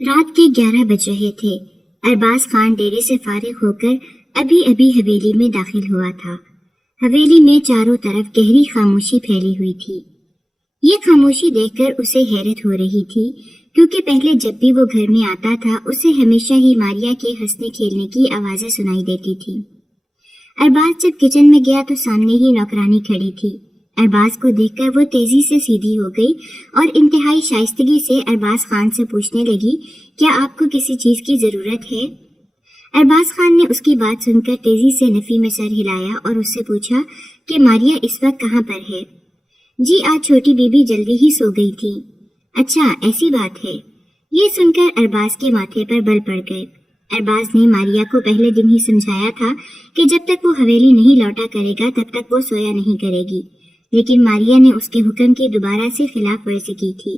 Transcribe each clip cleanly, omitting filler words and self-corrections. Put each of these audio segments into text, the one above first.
رات کے 11 بج رہے تھے۔ ارباز خان ڈیرے سے فارغ ہو کر ابھی ابھی حویلی میں داخل ہوا تھا۔ حویلی میں چاروں طرف گہری خاموشی پھیلی ہوئی تھی۔ یہ خاموشی دیکھ کر اسے حیرت ہو رہی تھی، کیونکہ پہلے جب بھی وہ گھر میں آتا تھا اسے ہمیشہ ہی ماریا کے ہنسنے کھیلنے کی آوازیں سنائی دیتی تھی۔ ارباز جب کچن میں گیا تو سامنے ہی نوکرانی کھڑی تھی۔ ارباز کو دیکھ کر وہ تیزی سے سیدھی ہو گئی اور انتہائی شائستگی سے ارباز خان سے پوچھنے لگی، کیا آپ کو کسی چیز کی ضرورت ہے؟ ارباز خان نے اس کی بات سن کر تیزی سے نفی میں سر ہلایا اور اس سے پوچھا کہ ماریا اس وقت کہاں پر ہے؟ جی آج چھوٹی بی بی جلدی ہی سو گئی تھی۔ اچھا ایسی بات ہے۔ یہ سن کر ارباز کے ماتھے پر بل پڑ گئے۔ ارباز نے ماریا کو پہلے دن ہی سمجھایا تھا کہ جب تک وہ حویلی نہیں لوٹا کرے گا تب تک وہ سویا نہیں کرے گی، لیکن ماریا نے اس کے حکم کی دوبارہ سے خلاف ورزی کی تھی۔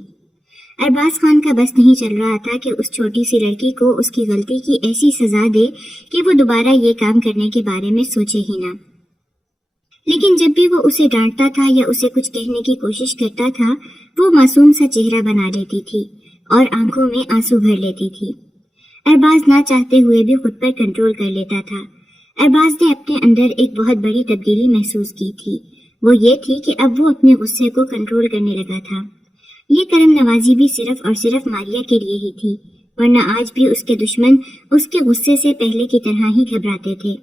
ارباز خان کا بس نہیں چل رہا تھا کہ اس چھوٹی سی لڑکی کو اس کی غلطی کی ایسی سزا دے کہ وہ دوبارہ یہ کام کرنے کے بارے میں سوچے ہی نہ۔ لیکن جب بھی وہ اسے ڈانٹتا تھا یا اسے کچھ کہنے کی کوشش کرتا تھا وہ معصوم سا چہرہ بنا لیتی تھی اور آنکھوں میں آنسو بھر لیتی تھی۔ ارباز نہ چاہتے ہوئے بھی خود پر کنٹرول کر لیتا تھا۔ ارباز نے اپنے اندر ایک بہت بڑی تبدیلی محسوس کی تھی، وہ یہ تھی کہ اب وہ اپنے غصے کو کنٹرول کرنے لگا تھا۔ یہ کرم نوازی بھی صرف اور صرف ماریا کے لیے ہی تھی، ورنہ آج بھی اس کے دشمن اس کے غصے سے پہلے کی طرح ہی گھبراتے تھے۔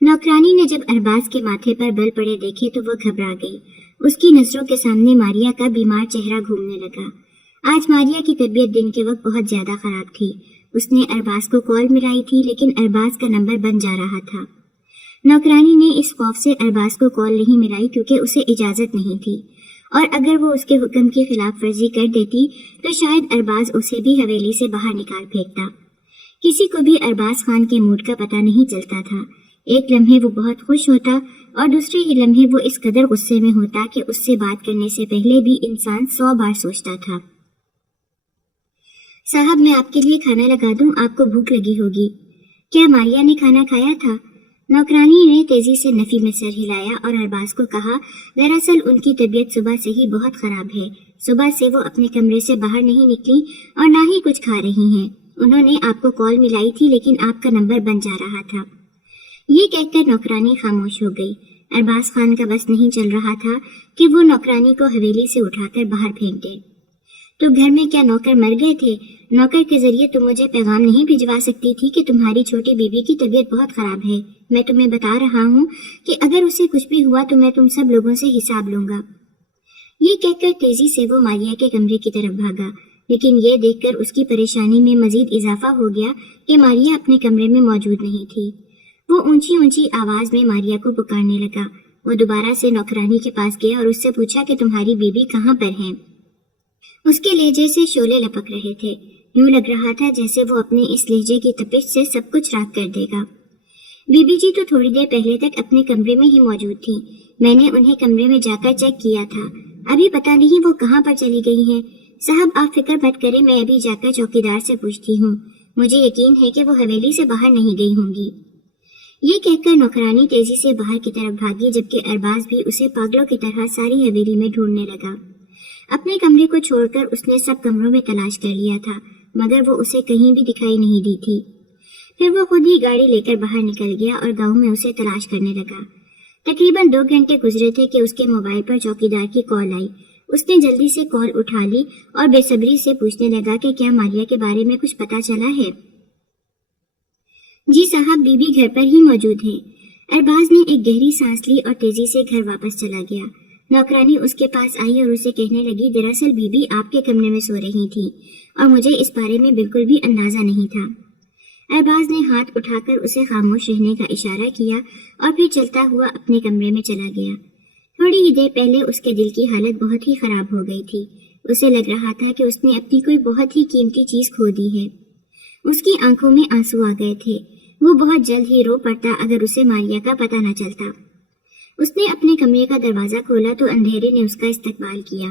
نوکرانی نے جب ارباز کے ماتھے پر بل پڑے دیکھے تو وہ گھبرا گئی۔ اس کی نظروں کے سامنے ماریا کا بیمار چہرہ گھومنے لگا۔ آج ماریا کی طبیعت دن کے وقت بہت زیادہ خراب تھی۔ اس نے ارباز کو کال ملائی تھی لیکن ارباز کا نمبر بند جا رہا تھا۔ نوکرانی نے اس خوف سے ارباز کو کال نہیں ملائی کیونکہ اسے اجازت نہیں تھی، اور اگر وہ اس کے حکم کی خلاف ورزی کر دیتی تو شاید ارباز اسے بھی حویلی سے باہر نکال پھینکتا۔ کسی کو بھی ارباز خان کے موڈ کا پتہ نہیں چلتا تھا۔ ایک لمحے وہ بہت خوش ہوتا اور دوسرے ہی لمحے وہ اس قدر غصے میں ہوتا کہ اس سے بات کرنے سے پہلے بھی انسان 100 بار سوچتا تھا۔ صاحب میں آپ کے لیے کھانا لگا دوں، آپ کو بھوک لگی ہوگی۔ کیا ماریا نے کھانا کھایا تھا؟ نوکرانی نے تیزی سے نفی میں سر ہلایا اور ارباز کو کہا، دراصل ان کی طبیعت صبح سے ہی بہت خراب ہے۔ صبح سے وہ اپنے کمرے سے باہر نہیں نکلی اور نہ ہی کچھ کھا رہی ہیں۔ انہوں نے آپ کو کال ملائی تھی لیکن آپ کا نمبر بند جا رہا تھا۔ یہ کہہ کر نوکرانی خاموش ہو گئی۔ ارباز خان کا بس نہیں چل رہا تھا کہ وہ نوکرانی کو حویلی سے اٹھا کر باہر پھینک دے۔ تو گھر میں کیا نوکر مر گئے تھے؟ نوکر کے ذریعے تم مجھے پیغام نہیں بھجوا سکتی تھی کہ تمہاری چھوٹی بیوی کی طبیعت بہت خراب ہے؟ میں تمہیں بتا رہا ہوں کہ اگر اسے کچھ بھی ہوا تو میں تم سب لوگوں سے حساب لوں گا۔ یہ کہہ کر تیزی سے وہ ماریا کے کمرے کی طرف بھاگا، لیکن یہ دیکھ کر اس کی پریشانی میں مزید اضافہ ہو گیا کہ ماریا اپنے کمرے میں موجود نہیں تھی۔ وہ اونچی اونچی آواز میں ماریا کو پکارنے لگا۔ وہ دوبارہ سے نوکرانی کے پاس گیا اور اس سے پوچھا کہ تمہاری بیوی کہاں پر ہے؟ اس کے لہجے سے شعلے لپک رہے تھے، یوں لگ رہا تھا جیسے وہ اپنے اس لہجے کی تپش سے سب کچھ راکھ کر دے گا۔ بی بی جی تو تھوڑی دیر پہلے تک اپنے کمرے میں ہی موجود تھی، میں نے انہیں کمرے میں جا کر چیک کیا تھا، ابھی پتہ نہیں وہ کہاں پر چلی گئی ہیں۔ صاحب آپ فکر مت کریں، میں ابھی جا کر چوکیدار سے پوچھتی ہوں، مجھے یقین ہے کہ وہ حویلی سے باہر نہیں گئی ہوں گی۔ یہ کہہ کر نوکرانی تیزی سے باہر کی طرف بھاگی، جبکہ ارباز بھی اسے پاگلوں کی طرح ساری حویلی میں ڈھونڈنے لگا۔ اپنے کمرے کو چھوڑ کر اس نے سب کمروں میں تلاش کر لیا تھا، مگر وہ اسے کہیں بھی دکھائی نہیں دی تھی۔ پھر وہ خود ہی گاڑی لے کر باہر نکل گیا اور گاؤں میں اسے تلاش کرنے لگا۔ تقریباً 2 گھنٹے گزرے تھے کہ اس کے موبائل پر چوکیدار کی کال آئی۔ اس نے جلدی سے کال اٹھا لی اور بے صبری سے پوچھنے لگا کہ کیا ماریا کے بارے میں کچھ پتہ چلا ہے؟ جی صاحب، بی بی گھر پر ہی موجود ہے۔ ارباز نے ایک گہری سانس لی اور تیزی سے گھر واپس چلا گیا۔ نوکرانی اس کے پاس آئی اور اسے کہنے لگی، دراصل بی بی آپ کے کمرے میں سو رہی تھی اور مجھے اس بارے میں بالکل بھی اندازہ نہیں تھا۔ ارباز نے ہاتھ اٹھا کر اسے خاموش رہنے کا اشارہ کیا اور پھر چلتا ہوا اپنے کمرے میں چلا گیا۔ تھوڑی ہی دیر پہلے اس کے دل کی حالت بہت ہی خراب ہو گئی تھی۔ اسے لگ رہا تھا کہ اس نے اپنی کوئی بہت ہی قیمتی چیز کھو دی ہے۔ اس کی آنکھوں میں آنسو آ گئے تھے۔ وہ بہت جلد ہی رو پڑتا اگر اسے ماریا کا پتہ نہ چلتا۔ اس نے اپنے کمرے کا دروازہ کھولا تو اندھیرے نے اس کا استقبال کیا۔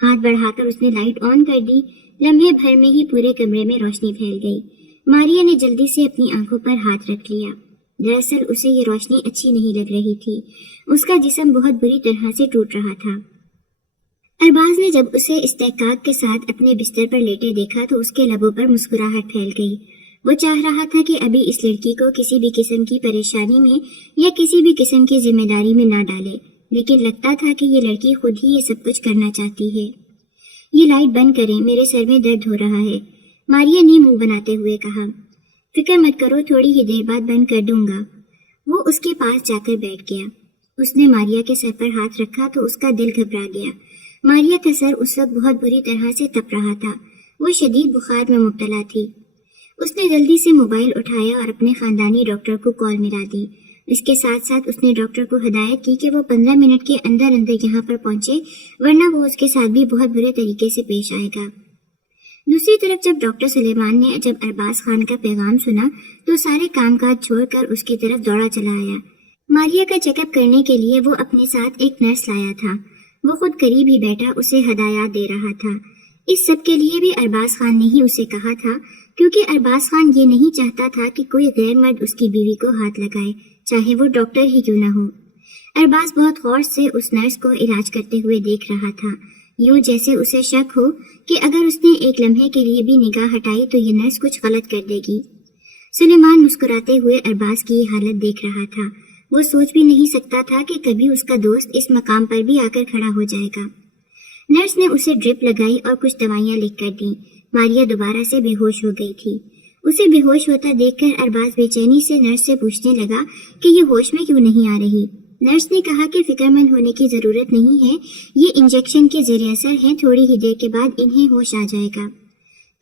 ہاتھ بڑھا کر اس نے لائٹ آن کر دی۔ لمحے بھر میں ہی پورے کمرے میں روشنی پھیل گئی۔ ماریا نے جلدی سے اپنی آنکھوں پر ہاتھ رکھ لیا۔ دراصل اسے یہ روشنی اچھی نہیں لگ رہی تھی۔ اس کا جسم بہت بری طرح سے ٹوٹ رہا تھا۔ ارباز نے جب اسے استحقاق کے ساتھ اپنے بستر پر لیٹے دیکھا تو اس کے لبوں پر مسکراہٹ پھیل گئی۔ وہ چاہ رہا تھا کہ ابھی اس لڑکی کو کسی بھی قسم کی پریشانی میں یا کسی بھی قسم کی ذمہ داری میں نہ ڈالے، لیکن لگتا تھا کہ یہ لڑکی خود ہی یہ سب کچھ کرنا چاہتی ہے۔ یہ لائٹ بند کریں، میرے سر میں درد ہو رہا ہے، ماریا نے منہ بناتے ہوئے کہا۔ فکر مت کرو، تھوڑی ہی دیر بعد بند کر دوں گا۔ وہ اس کے پاس جا کر بیٹھ گیا۔ اس نے ماریا کے سر پر ہاتھ رکھا تو اس کا دل گھبرا گیا۔ ماریا کا سر اس وقت بہت بری طرح سے تپ رہا تھا۔ وہ شدید بخار میں مبتلا تھی۔ اس نے جلدی سے موبائل اٹھایا اور اپنے خاندانی ڈاکٹر کو کال ملا دی۔ اس کے ساتھ ساتھ اس نے ڈاکٹر کو ہدایت کی کہ وہ 15 منٹ کے اندر اندر یہاں پر پہنچے، ورنہ وہ اس کے ساتھ بھی بہت برے طریقے سے پیش آئے گا۔ دوسری طرف جب ڈاکٹر سلیمان نے جب ارباز خان کا پیغام سنا تو سارے کام کاج چھوڑ کر اس کی طرف دوڑا چلا آیا۔ ماریا کا چیک اپ کرنے کے لیے وہ اپنے ساتھ ایک نرس لایا تھا۔ وہ خود قریب ہی بیٹھا اسے ہدایات دے رہا تھا۔ اس سب کے لیے بھی ارباز خان نے ہی اسے کہا تھا، کیونکہ ارباز خان یہ نہیں چاہتا تھا کہ کوئی غیر مرد اس کی بیوی کو ہاتھ لگائے، چاہے وہ ڈاکٹر ہی کیوں نہ ہو۔ ارباز بہت غور سے اس نرس کو علاج کرتے ہوئے دیکھ رہا تھا، یوں جیسے اسے شک ہو کہ اگر اس نے ایک لمحے کے لیے بھی نگاہ ہٹائی تو یہ نرس کچھ غلط کر دے گی۔ سلیمان مسکراتے ہوئے ارباز کی حالت دیکھ رہا تھا۔ وہ سوچ بھی نہیں سکتا تھا کہ کبھی اس کا دوست اس مقام پر بھی آ کر کھڑا ہو جائے گا۔ نرس نے اسے ڈرپ لگائی اور کچھ دوائیاں لکھ کر دیں۔ ماریا دوبارہ سے بے ہوش ہو گئی تھی۔ اسے بے ہوش ہوتا دیکھ کر ارباز بے چینی سے نرس سے پوچھنے لگا کہ یہ ہوش میں کیوں نہیں آ رہی۔ نرس نے کہا کہ فکر مند ہونے کی ضرورت نہیں ہے، یہ انجیکشن کے زیر اثر ہیں، تھوڑی ہی دیر کے بعد انہیں ہوش آ جائے گا۔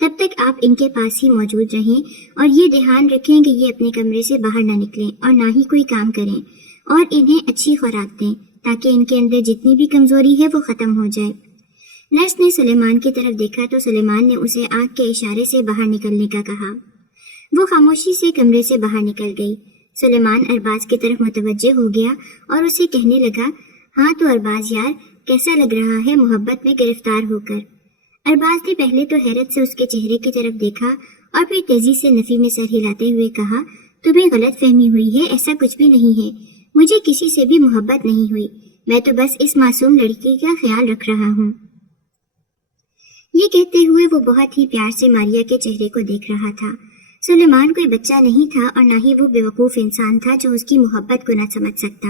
تب تک آپ ان کے پاس ہی موجود رہیں اور یہ دھیان رکھیں کہ یہ اپنے کمرے سے باہر نہ نکلیں اور نہ ہی کوئی کام کریں، اور انہیں اچھی خوراک دیں تاکہ ان کے اندر جتنی بھی کمزوری ہے وہ ختم ہو جائے۔ نرس نے سلیمان کی طرف دیکھا تو سلیمان نے اسے آنکھ کے اشارے سے باہر نکلنے کا کہا۔ وہ خاموشی سے کمرے سے باہر نکل گئی۔ سلیمان ارباز کی طرف متوجہ ہو گیا اور اسے کہنے لگا، ہاں تو ارباز یار، کیسا لگ رہا ہے محبت میں گرفتار ہو کر؟ ارباز نے پہلے تو حیرت سے اس کے چہرے کی طرف دیکھا اور پھر تیزی سے نفی میں سر ہلاتے ہوئے کہا، تمہیں غلط فہمی ہوئی ہے، ایسا کچھ بھی نہیں ہے، مجھے کسی سے بھی محبت نہیں ہوئی، میں تو بس اس معصوم لڑکی کا خیال رکھ رہا ہوں۔ یہ کہتے ہوئے وہ بہت ہی پیار سے ماریا کے چہرے کو دیکھ رہا تھا۔ سلیمان کوئی بچہ نہیں تھا اور نہ ہی وہ بیوقوف انسان تھا جو اس کی محبت کو نہ سمجھ سکتا۔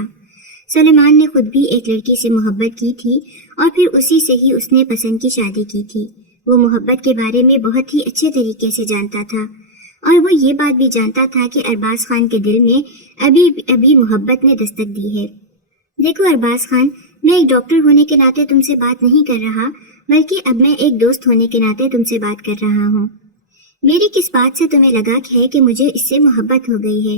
سلیمان نے خود بھی ایک لڑکی سے محبت کی تھی اور پھر اسی سے ہی اس نے پسند کی شادی کی تھی۔ وہ محبت کے بارے میں بہت ہی اچھے طریقے سے جانتا تھا اور وہ یہ بات بھی جانتا تھا کہ ارباز خان کے دل میں ابھی محبت نے دستک دی ہے۔ دیکھو ارباز خان، میں ایک ڈاکٹر ہونے کے ناطے تم سے بات نہیں کر رہا، بلکہ اب میں ایک دوست ہونے کے ناطے تم سے بات کر رہا ہوں۔ میری کس بات سے تمہیں لگا کہ مجھے اس سے محبت ہو گئی ہے؟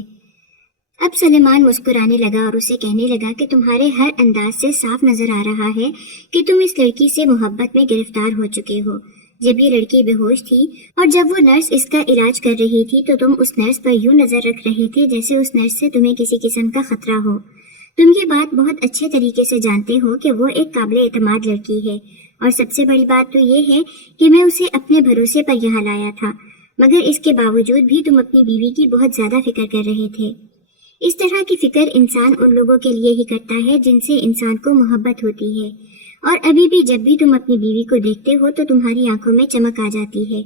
اب سلیمان مسکرانے لگا اور اسے کہنے لگا کہ تمہارے ہر انداز سے صاف نظر آ رہا ہے کہ تم اس لڑکی سے محبت میں گرفتار ہو چکے ہو۔ جب یہ لڑکی بے ہوش تھی اور جب وہ نرس اس کا علاج کر رہی تھی تو تم اس نرس پر یوں نظر رکھ رہے تھے جیسے اس نرس سے تمہیں کسی قسم کا خطرہ ہو۔ تم یہ بات بہت اچھے طریقے سے جانتے ہو کہ وہ ایک قابل اعتماد لڑکی ہے، اور سب سے بڑی بات تو یہ ہے کہ میں اسے اپنے بھروسے پر یہاں لایا تھا، مگر اس کے باوجود بھی تم اپنی بیوی کی بہت زیادہ فکر کر رہے تھے۔ اس طرح کی فکر انسان ان لوگوں کے لیے ہی کرتا ہے جن سے انسان کو محبت ہوتی ہے، اور ابھی بھی جب بھی تم اپنی بیوی کو دیکھتے ہو تو تمہاری آنکھوں میں چمک آ جاتی ہے۔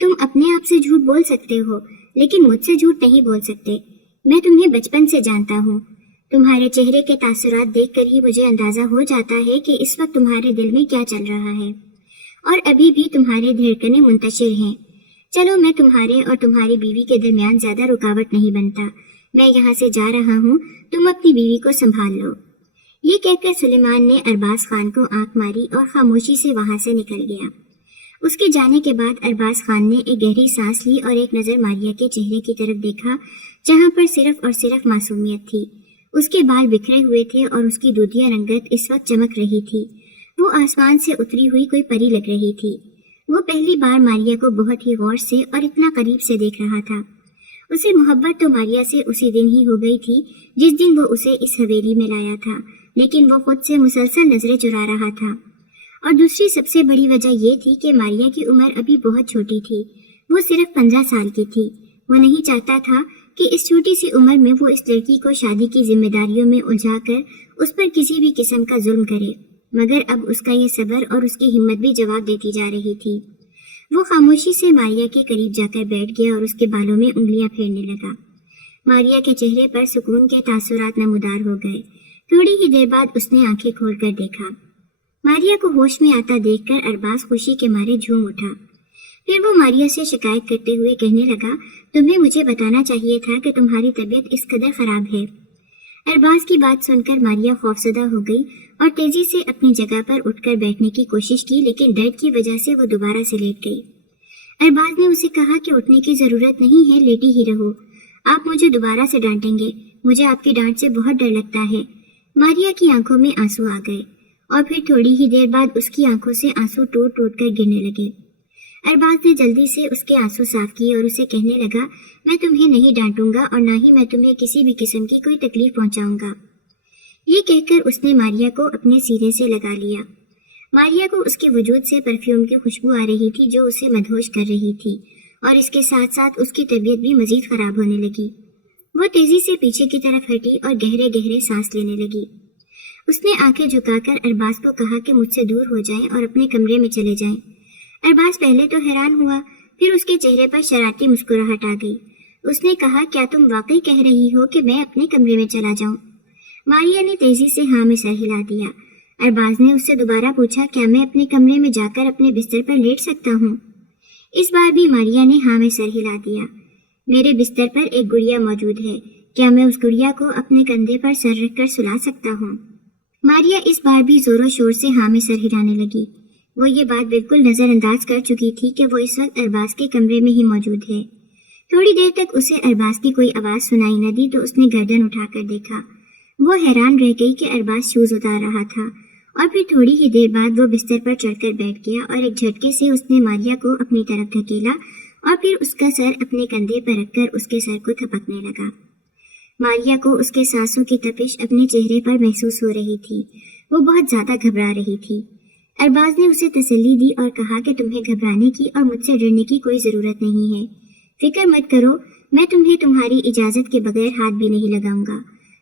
تم اپنے آپ سے جھوٹ بول سکتے ہو لیکن مجھ سے جھوٹ نہیں بول سکتے۔ میں تمہیں بچپن سے جانتا ہوں، تمہارے چہرے کے تاثرات دیکھ کر ہی مجھے اندازہ ہو جاتا ہے کہ اس وقت تمہارے دل میں کیا چل رہا ہے، اور ابھی بھی تمہارے دھڑکنیں منتشر ہیں۔ چلو، میں تمہارے اور تمہاری بیوی کے درمیان زیادہ رکاوٹ نہیں بنتا، میں یہاں سے جا رہا ہوں، تم اپنی بیوی کو سنبھال لو۔ یہ کہہ کر سلیمان نے ارباز خان کو آنکھ ماری اور خاموشی سے وہاں سے نکل گیا۔ اس کے جانے کے بعد ارباز خان نے ایک گہری سانس لی اور ایک نظر ماریا کے چہرے کی طرف دیکھا جہاں پر صرف اور صرف معصومیت تھی۔ اس کے بال بکھرے ہوئے تھے اور اس کی دودھیا رنگت اس وقت چمک رہی تھی۔ وہ آسمان سے اتری ہوئی کوئی پری لگ رہی تھی۔ وہ پہلی بار ماریا کو بہت ہی غور سے اور اتنا قریب سے دیکھ رہا تھا۔ اسے محبت تو ماریا سے اسی دن ہی ہو گئی تھی جس دن وہ اسے اس حویلی میں لایا تھا، لیکن وہ خود سے مسلسل نظریں چرا رہا تھا۔ اور دوسری سب سے بڑی وجہ یہ تھی کہ ماریا کی عمر ابھی بہت چھوٹی تھی، وہ صرف 15 سال کی تھی۔ وہ نہیں چاہتا تھا کہ اس چھوٹی سی عمر میں وہ اس لڑکی کو شادی کی ذمہ داریوں میں الجھا کر اس پر کسی بھی قسم کا ظلم کرے۔ مگر اب اس کا یہ صبر اور اس کی ہمت بھی جواب دیتی جا رہی تھی۔ وہ خاموشی سے ماریا کے قریب جا کر بیٹھ گیا اور اس کے بالوں میں انگلیاں پھیرنے لگا۔ ماریا کے چہرے پر سکون کے تاثرات نمودار ہو گئے۔ تھوڑی ہی دیر بعد اس نے آنکھیں کھول کر دیکھا۔ ماریا کو ہوش میں آتا دیکھ کر ارباز خوشی کے مارے جھوم اٹھا۔ پھر وہ ماریا سے شکایت کرتے ہوئے کہنے لگا، تمہیں مجھے بتانا چاہیے تھا کہ تمہاری طبیعت اس قدر خراب ہے۔ ارباز کی بات سن کر ماریا خوفزدہ ہو گئی اور تیزی سے اپنی جگہ پر اٹھ کر بیٹھنے کی کوشش کی، لیکن ڈر کی وجہ سے وہ دوبارہ سے لیٹ گئی۔ ارباز نے اسے کہا کہ اٹھنے کی ضرورت نہیں ہے، لیٹی ہی رہو، آپ مجھے دوبارہ سے ڈانٹیں گے، مجھے آپ کی ڈانٹ سے بہت ڈر لگتا ہے۔ ماریا کی آنکھوں میں آنسو آ گئے اور پھر تھوڑی ہی دیر بعد اس کی آنکھوں سے آنسو ٹوٹ ٹوٹ کر گرنے لگے۔ ارباز نے جلدی سے اس کے آنسو صاف کیے اور اسے کہنے لگا، میں تمہیں نہیں ڈانٹوں گا اور نہ ہی میں تمہیں کسی بھی قسم کی کوئی تکلیف پہنچاؤں گا۔ یہ کہہ کر اس نے ماریا کو اپنے سینے سے لگا لیا۔ ماریا کو اس کے وجود سے پرفیوم کی خوشبو آ رہی تھی جو اسے مدہوش کر رہی تھی، اور اس کے ساتھ ساتھ اس کی طبیعت بھی مزید خراب ہونے لگی۔ وہ تیزی سے پیچھے کی طرف ہٹی اور گہرے گہرے سانس لینے لگی۔ اس نے آنکھیں جھکا کر ارباز کو کہا کہ مجھ سے دور ہو جائیں اور اپنے کمرے میں چلے جائیں۔ ارباز پہلے تو حیران ہوا، پھر اس کے چہرے پر شرارتی مسکراہٹ آ گئی۔ اس نے کہا، کیا تم واقعی کہہ رہی ہو کہ میں اپنے کمرے میں چلا جاؤں؟ ماریا نے تیزی سے ہاں میں سر ہلا دیا۔ ارباز نے اس سے دوبارہ پوچھا، کیا میں اپنے کمرے میں جا کر اپنے بستر پر لیٹ سکتا ہوں؟ اس بار بھی ماریا نے ہاں میں سر ہلا دیا۔ میرے بستر پر ایک گڑیا موجود ہے، کیا میں اس گڑیا کو اپنے کندھے پر سر رکھ کر سلا سکتا ہوں؟ ماریا اس بار بھی زور و شور سے ہاں میں سر ہلانے لگی۔ وہ یہ بات بالکل نظر انداز کر چکی تھی کہ وہ اس وقت ارباز کے کمرے میں ہی موجود ہے۔ تھوڑی دیر تک اسے ارباز کی کوئی آواز سنائی نہ دی تو اس نے گردن اٹھا کر دیکھا۔ وہ حیران رہ گئی کہ ارباز شوز اتار رہا تھا، اور پھر تھوڑی ہی دیر بعد وہ بستر پر چڑھ کر بیٹھ گیا اور ایک جھٹکے سے اس نے ماریا کو اپنی طرف دھکیلا اور پھر اس کا سر اپنے کندھے پر رکھ کر اس کے سر کو تھپکنے لگا۔ ماریا کو اس کے سانسوں کی تپش اپنے چہرے پر محسوس ہو رہی تھی۔ وہ بہت زیادہ گھبرا رہی تھی۔ ارباز نے اسے تسلی دی اور کہا کہ تمہیں گھبرانے کی اور مجھ سے ڈرنے کی کوئی ضرورت نہیں ہے۔ فکر مت کرو، میں تمہیں تمہاری اجازت کے بغیر ہاتھ بھی نہیں لگاؤں گا۔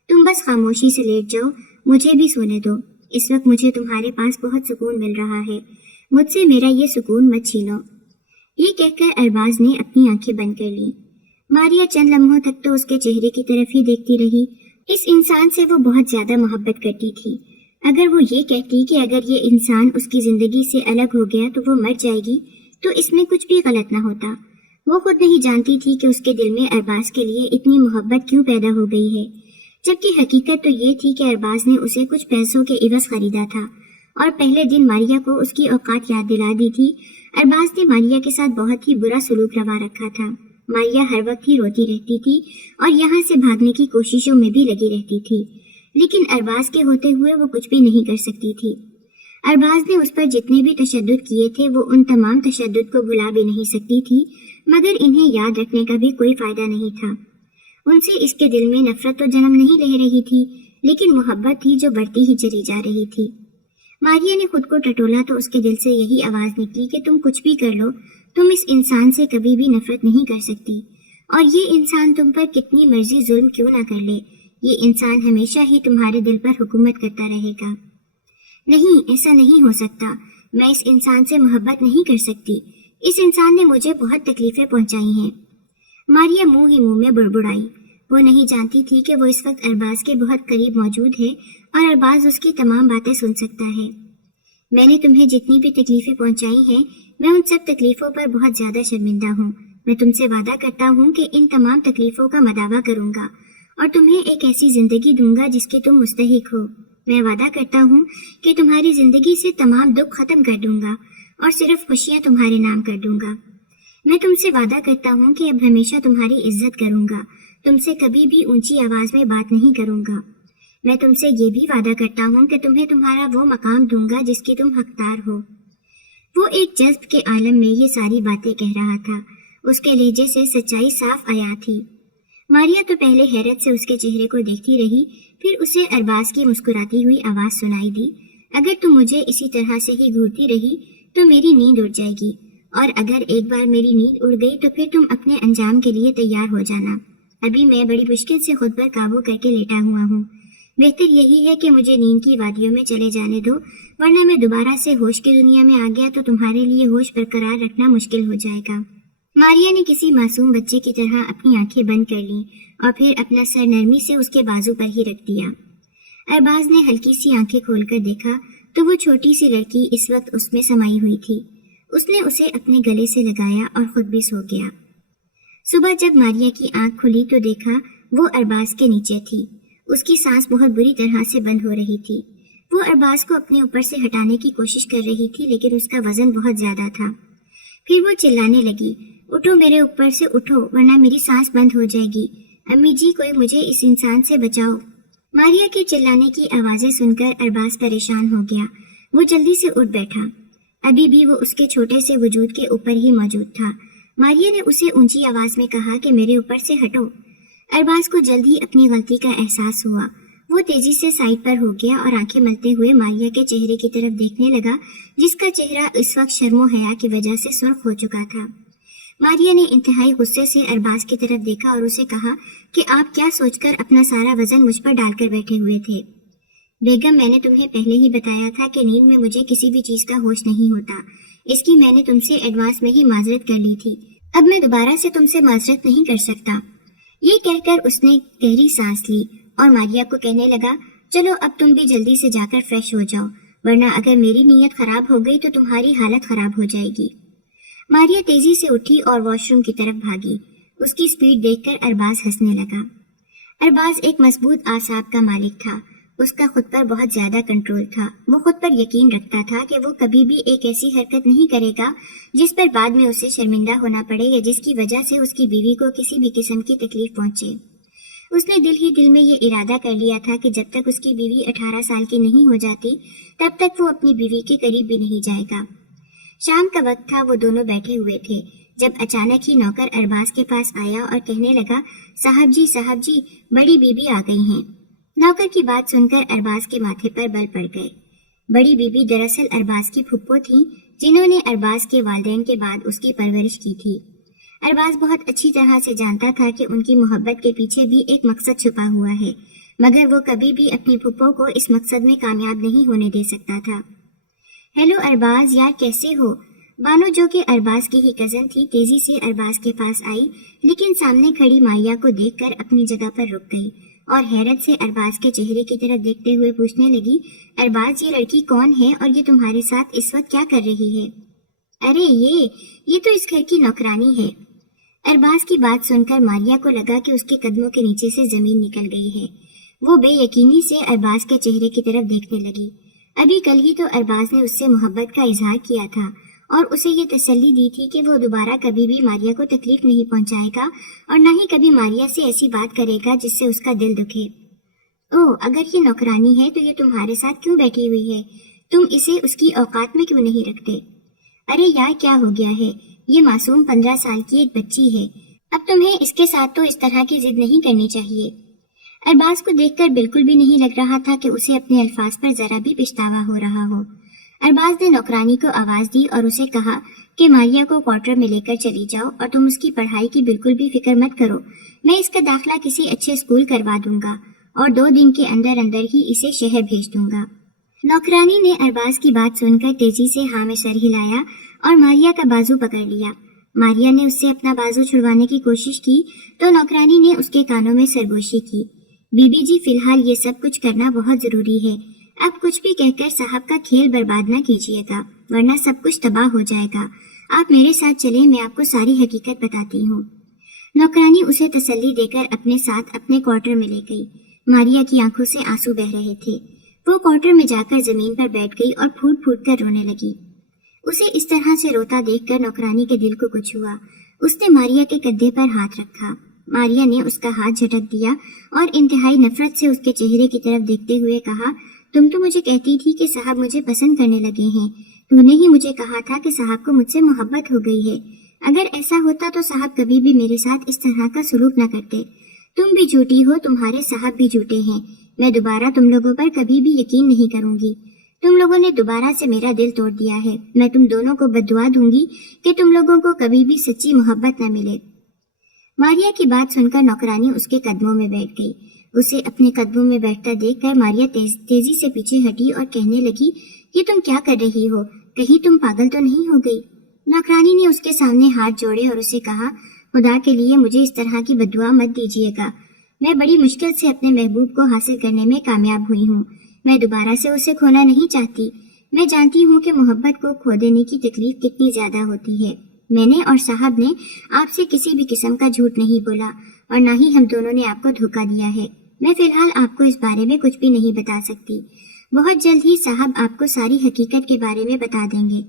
تم بس خاموشی سے لیٹ جاؤ، مجھے بھی سونے دو۔ اس وقت مجھے تمہارے پاس بہت سکون مل رہا ہے، مجھ سے میرا یہ سکون مت چھینو۔ یہ کہہ کر ارباز نے اپنی آنکھیں بند کر لیں۔ ماریا چند لمحوں تک تو اس کے چہرے کی طرف ہی دیکھتی رہی۔ اس انسان سے وہ بہت زیادہ محبت کرتی تھی۔ اگر وہ یہ کہتی کہ اگر یہ انسان اس کی زندگی سے الگ ہو گیا تو وہ مر جائے گی، تو اس میں کچھ بھی غلط نہ ہوتا۔ وہ خود نہیں جانتی تھی کہ اس کے دل میں ارباز کے لیے اتنی محبت کیوں پیدا ہو گئی ہے، جبکہ حقیقت تو یہ تھی کہ ارباز نے اسے کچھ پیسوں کے عوض خریدا تھا، اور پہلے دن ماریا کو اس کی اوقات یاد دلا دی تھی۔ ارباز نے ماریا کے ساتھ بہت ہی برا سلوک روا رکھا تھا۔ ماریا ہر وقت ہی روتی رہتی تھی اور یہاں سے بھاگنے کی کوششوں میں بھی لگی رہتی تھی، لیکن ارباز کے ہوتے ہوئے وہ کچھ بھی نہیں کر سکتی تھی۔ ارباز نے اس پر جتنے بھی تشدد کیے تھے وہ ان تمام تشدد کو بھلا بھی نہیں سکتی تھی، مگر انہیں یاد رکھنے کا بھی کوئی فائدہ نہیں تھا۔ ان سے اس کے دل میں نفرت تو جنم نہیں لے رہی تھی، لیکن محبت تھی جو بڑھتی ہی چلی جا رہی تھی۔ ماریا نے خود کو ٹٹولا تو اس کے دل سے یہی آواز نکلی کہ تم کچھ بھی کر لو، تم اس انسان سے کبھی بھی نفرت نہیں کر سکتی، اور یہ انسان تم پر کتنی مرضی ظلم کیوں نہ کر لے، یہ انسان ہمیشہ ہی تمہارے دل پر حکومت کرتا رہے گا۔ نہیں، ایسا نہیں ہو سکتا، میں اس انسان سے محبت نہیں کر سکتی، اس انسان نے مجھے بہت تکلیفیں پہنچائی ہیں۔ ماریا منہ ہی منہ میں بڑبڑائی۔ وہ نہیں جانتی تھی کہ وہ اس وقت ارباز کے بہت قریب موجود ہے اور ارباز اس کی تمام باتیں سن سکتا ہے۔ میں نے تمہیں جتنی بھی تکلیفیں پہنچائی ہیں، میں ان سب تکلیفوں پر بہت زیادہ شرمندہ ہوں۔ میں تم سے وعدہ کرتا ہوں کہ ان تمام تکلیفوں کا مداوع کروں گا اور تمہیں ایک ایسی زندگی دوں گا جس کی تم مستحق ہو۔ میں وعدہ کرتا ہوں کہ تمہاری زندگی سے تمام دکھ ختم کر دوں گا اور صرف خوشیاں تمہارے نام کر دوں گا۔ میں تم سے وعدہ کرتا ہوں کہ اب ہمیشہ تمہاری عزت کروں گا، تم سے کبھی بھی اونچی آواز میں بات نہیں کروں گا۔ میں تم سے یہ بھی وعدہ کرتا ہوں کہ تمہیں تمہارا وہ مقام دوں گا جس کی تم حقدار ہو۔ وہ ایک جذب کے عالم میں یہ ساری باتیں کہہ رہا تھا، اس کے لہجے سے سچائی صاف آیا تھی۔ ماریا تو پہلے حیرت سے اس کے چہرے کو دیکھتی رہی، پھر اسے ارباز کی مسکراتی ہوئی آواز سنائی دی، اگر تم مجھے اسی طرح سے ہی گھورتی رہی تو میری نیند اڑ جائے گی، اور اگر ایک بار میری نیند اڑ گئی تو پھر تم اپنے انجام کے لیے تیار ہو جانا۔ ابھی میں بڑی مشکل سے خود پر قابو کر کے لیٹا ہوا ہوں، بہتر یہی ہے کہ مجھے نیند کی وادیوں میں چلے جانے دو، ورنہ میں دوبارہ سے ہوش کی دنیا میں آ گیا تو تمہارے لیے ہوش برقرار رکھنا مشکل ہو جائے گا۔ ماریا نے کسی معصوم بچے کی طرح اپنی آنکھیں بند کر لیں اور پھر اپنا سر نرمی سے اس کے بازو پر ہی رکھ دیا۔ ارباز نے ہلکی سی آنکھیں کھول کر دیکھا تو وہ چھوٹی سی لڑکی اس وقت اس میں سمائی ہوئی تھی۔ اس نے اسے اپنے گلے سے لگایا اور خود بھی سو گیا۔ صبح جب ماریا کی آنکھ کھلی تو دیکھا وہ ارباز کے نیچے تھی۔ اس کی سانس بہت بری طرح سے بند ہو رہی تھی۔ وہ ارباز کو اپنے اوپر سے ہٹانے کی کوشش کر رہی تھی لیکن اس کا وزن بہت زیادہ تھا۔ پھر وہ چلانے لگی، اٹھو میرے اوپر سے اٹھو ورنہ میری سانس بند ہو جائے گی، امی جی کوئی مجھے اس انسان سے بچاؤ۔ ماریا کے چلانے کی آوازیں سن کر ارباز پریشان ہو گیا۔ وہ جلدی سے اٹھ بیٹھا۔ ابھی بھی وہ اس کے چھوٹے سے وجود کے اوپر ہی موجود تھا۔ ماریا نے اسے اونچی آواز میں کہا کہ میرے اوپر سے ہٹو۔ ارباز کو جلد ہی اپنی غلطی کا احساس ہوا۔ وہ تیزی سے سائڈ پر ہو گیا اور آنکھیں ملتے ہوئے ماریا کے چہرے کی طرف دیکھنے لگا جس کا چہرہ اس وقت شرم و حیا کی وجہ سے سرخ ہو چکا تھا۔ ماریا نے انتہائی غصے سے ارباز کی طرف دیکھا اور اسے کہا کہ آپ کیا سوچ کر اپنا سارا وزن مجھ پر ڈال کر بیٹھے ہوئے تھے؟ بیگم میں نے تمہیں پہلے ہی بتایا تھا کہ نیند میں مجھے کسی بھی چیز کا ہوش نہیں ہوتا، اس کی میں نے تم سے ایڈوانس میں ہی معذرت کر لی تھی، اب میں دوبارہ سے تم سے معذرت نہیں کر سکتا۔ یہ کہہ کر اس نے گہری سانس لی اور ماریا کو کہنے لگا چلو اب تم بھی جلدی سے جا کر فریش ہو جاؤ ورنہ اگر میری نیت خراب ہو گئی تو تمہاری حالت خراب ہو جائے گی۔ ماریا تیزی سے اٹھی اور واش روم کی طرف بھاگی۔ اس کی سپیڈ دیکھ کر ارباز ہنسنے لگا۔ ارباز ایک مضبوط اعصاب کا مالک تھا۔ اس کا خود پر بہت زیادہ کنٹرول تھا۔ وہ خود پر یقین رکھتا تھا کہ وہ کبھی بھی ایک ایسی حرکت نہیں کرے گا جس پر بعد میں اسے شرمندہ ہونا پڑے یا جس کی وجہ سے اس کی بیوی کو کسی بھی قسم کی تکلیف پہنچے۔ اس نے دل ہی دل میں یہ ارادہ کر لیا تھا کہ جب تک اس کی بیوی 18 سال کی نہیں ہو جاتی تب تک وہ اپنی بیوی کے قریب بھی نہیں جائے گا۔ شام کا وقت تھا، وہ دونوں بیٹھے ہوئے تھے جب اچانک ہی نوکر ارباز کے پاس آیا اور کہنے لگا صاحب جی بڑی بیوی آ گئی ہیں۔ نوکر کی بات سن کر ارباز کے ماتھے پر بل پڑ گئے۔ بڑی بیوی دراصل ارباز کی پھپھو تھیں جنہوں نے ارباز کے والدین کے بعد اس کی پرورش کی تھی۔ ارباز بہت اچھی طرح سے جانتا تھا کہ ان کی محبت کے پیچھے بھی ایک مقصد چھپا ہوا ہے، مگر وہ کبھی بھی اپنی پھپھو کو اس مقصد میں کامیاب نہیں ہونے دے سکتا تھا۔ ہیلو ارباز، یار کیسے ہو؟ بانو جو کہ ارباز کی ہی کزن تھی تیزی سے ارباز کے پاس آئی لیکن سامنے کھڑی ماریا کو دیکھ کر اپنی جگہ پر رک گئی اور حیرت سے ارباز کے چہرے کی طرف دیکھتے ہوئے پوچھنے لگی ارباز یہ لڑکی کون ہے اور یہ تمہارے ساتھ اس وقت کیا کر رہی ہے؟ ارے یہ تو اس گھر کی نوکرانی ہے۔ ارباز کی بات سن کر ماریا کو لگا کہ اس کے قدموں کے نیچے سے زمین نکل گئی ہے۔ وہ بے یقینی سے ارباز کے چہرے کی طرف دیکھنے لگی۔ ابھی کل ہی تو ارباز نے اس سے محبت کا اظہار کیا تھا اور اسے یہ تسلی دی تھی کہ وہ دوبارہ کبھی بھی ماریا کو تکلیف نہیں پہنچائے گا اور نہ ہی کبھی ماریا سے ایسی بات کرے گا جس سے اس کا دل دکھے۔ اگر یہ نوکرانی ہے تو یہ تمہارے ساتھ کیوں بیٹھی ہوئی ہے؟ تم اسے اس کی اوقات میں کیوں نہیں رکھتے؟ ارے یار کیا ہو گیا ہے؟ یہ معصوم 15 سال کی ایک بچی ہے، اب تمہیں اس کے ساتھ تو اس طرح کی ضد نہیں کرنی چاہیے۔ ارباز کو دیکھ کر بالکل بھی نہیں لگ رہا تھا کہ اسے اپنے الفاظ پر ذرا بھی پچھتاوا ہو رہا ہو۔ ارباز نے نوکرانی کو آواز دی اور اسے کہا کہ ماریا کو کوارٹر میں لے کر چلی جاؤ اور تم اس کی پڑھائی کی بالکل بھی فکر مت کرو، میں اس کا داخلہ کسی اچھے اسکول کروا دوں گا اور 2 دن کے اندر ہی اسے شہر بھیج دوں گا۔ نوکرانی نے ارباز کی بات سن کر تیزی سے ہاں میں سر ہلایا اور ماریا کا بازو پکڑ لیا۔ ماریا نے اس سے اپنا بازو چھڑوانے کی کوشش کی تو نوکرانی نے اس کے کانوں میں سرگوشی کی۔ بی بی جی فی الحال یہ سب کچھ کرنا بہت ضروری ہے، اب کچھ بھی کہہ کر صاحب کا کھیل برباد نہ کیجیے گا ورنہ سب کچھ تباہ ہو جائے گا۔ آپ میرے ساتھ چلیں، میں آپ کو ساری حقیقت بتاتی ہوں۔ نوکرانی اسے تسلی دے کر اپنے ساتھ اپنے کوارٹر میں لے گئی۔ ماریا کی آنکھوں سے آنسو بہہ رہے تھے۔ وہ کوارٹر میں جا کر زمین پر بیٹھ گئی اور پھوٹ پھوٹ کر رونے لگی۔ اسے اس طرح سے روتا دیکھ کر نوکرانی کے دل کو کچھ ہوا۔ اس نے ماریا کے کندھے پر ہاتھ رکھا۔ ماریا نے اس کا ہاتھ جھٹک دیا اور انتہائی نفرت سے اس کے چہرے کی طرف دیکھتے ہوئے کہا تم تو مجھے کہتی تھی کہ صاحب مجھے پسند کرنے لگے ہیں، تو نے ہی مجھے کہا تھا کہ صاحب کو مجھ سے محبت ہو گئی ہے۔ اگر ایسا ہوتا تو صاحب کبھی بھی میرے ساتھ اس طرح کا سلوک نہ کرتے۔ تم بھی جھوٹی ہو، تمہارے صاحب بھی جھوٹے ہیں، میں دوبارہ تم لوگوں پر کبھی بھی یقین نہیں کروں گی۔ تم لوگوں نے دوبارہ سے میرا دل توڑ دیا ہے، میں تم دونوں کو بددعا دوں گی کہ تم لوگوں کو کبھی بھی سچی محبت نہ ملے۔ ماریا کی بات سن کر نوکرانی اس کے قدموں میں بیٹھ گئی۔ اسے اپنے قدموں میں بیٹھتا دیکھ کر ماریا تیزی سے پیچھے ہٹی اور کہنے لگی، یہ تم کیا کر رہی ہو؟ کہیں تم پاگل تو نہیں ہو گئی؟ نوکرانی نے اس کے سامنے ہاتھ جوڑے اور اسے کہا، خدا کے لیے مجھے اس طرح کی بددعا مت دیجیے گا۔ میں بڑی مشکل سے اپنے محبوب کو حاصل کرنے میں کامیاب ہوئی ہوں۔ میں دوبارہ سے اسے کھونا نہیں چاہتی۔ میں جانتی ہوں کہ محبت کو کھو دینے کی تکلیف کتنی زیادہ ہوتی ہے۔ میں نے اور صاحب نے آپ سے کسی بھی قسم کا جھوٹ نہیں بولا اور نہ ہی ہم دونوں نے آپ کو دھوکہ دیا ہے۔ میں فی الحال آپ کو اس بارے میں کچھ بھی نہیں بتا سکتی۔ بہت جلد ہی صاحب آپ کو ساری حقیقت کے بارے میں بتا دیں گے۔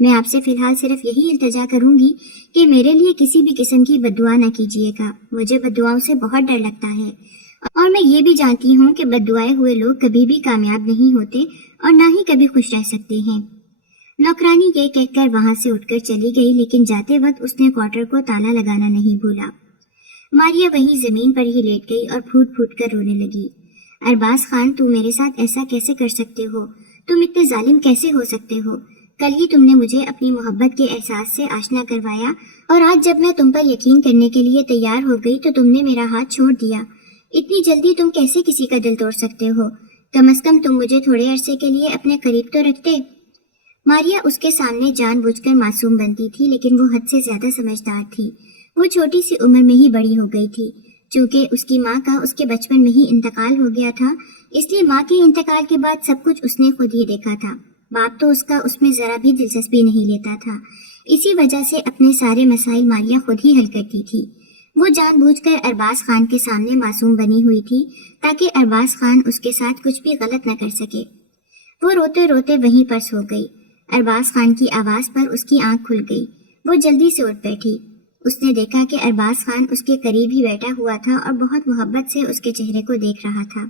میں آپ سے فی الحال صرف یہی التجا کروں گی کہ میرے لیے کسی بھی قسم کی بددعا نہ کیجیے گا۔ مجھے بددعاؤں سے بہت ڈر لگتا ہے اور میں یہ بھی جانتی ہوں کہ بددعائے ہوئے لوگ کبھی بھی کامیاب نہیں ہوتے اور نہ ہی کبھی خوش رہ سکتے ہیں۔ نوکرانی یہ کہہ کر وہاں سے اٹھ کر چلی گئی، لیکن جاتے وقت اس نے کوارٹر کو تالا لگانا نہیں بھولا۔ ماریا وہیں زمین پر ہی لیٹ گئی اور پھوٹ پھوٹ کر رونے لگی۔ ارباز خان، تم میرے ساتھ ایسا کیسے کر سکتے ہو؟ تم اتنے ظالم کیسے ہو سکتے ہو؟ کل ہی تم نے مجھے اپنی محبت کے احساس سے آشنا کروایا اور آج جب میں تم پر یقین کرنے کے لیے تیار ہو گئی تو تم نے میرا ہاتھ چھوڑ دیا۔ اتنی جلدی تم کیسے کسی کا دل توڑ سکتے ہو؟ کم از کم تم مجھے تھوڑے عرصے کے لیے اپنے قریب تو رکھتے۔ ماریا اس کے سامنے جان بوجھ کر معصوم بنتی تھی، لیکن وہ حد سے زیادہ سمجھدار تھی۔ وہ چھوٹی سی عمر میں ہی بڑی ہو گئی تھی۔ چونکہ اس کی ماں کا اس کے بچپن میں ہی انتقال ہو گیا تھا، اس لیے ماں کے انتقال کے بعد سب کچھ اس نے خود ہی دیکھا تھا۔ باپ تو اس کا اس میں ذرا بھی دلچسپی نہیں لیتا تھا۔ اسی وجہ سے اپنے سارے مسائل ماریا خود ہی حل کرتی تھی۔ وہ جان بوجھ کر ارباز خان کے سامنے معصوم بنی ہوئی تھی تاکہ ارباز خان اس کے ساتھ کچھ بھی غلط نہ کر سکے۔ وہ روتے روتے وہیں پر سو گئی۔ ارباز خان کی آواز پر اس کی آنکھ کھل گئی۔ وہ جلدی سے اٹھ بیٹھی۔ اس نے دیکھا کہ ارباز خان اس کے قریب ہی بیٹھا ہوا تھا اور بہت محبت سے اس کے چہرے کو دیکھ رہا تھا۔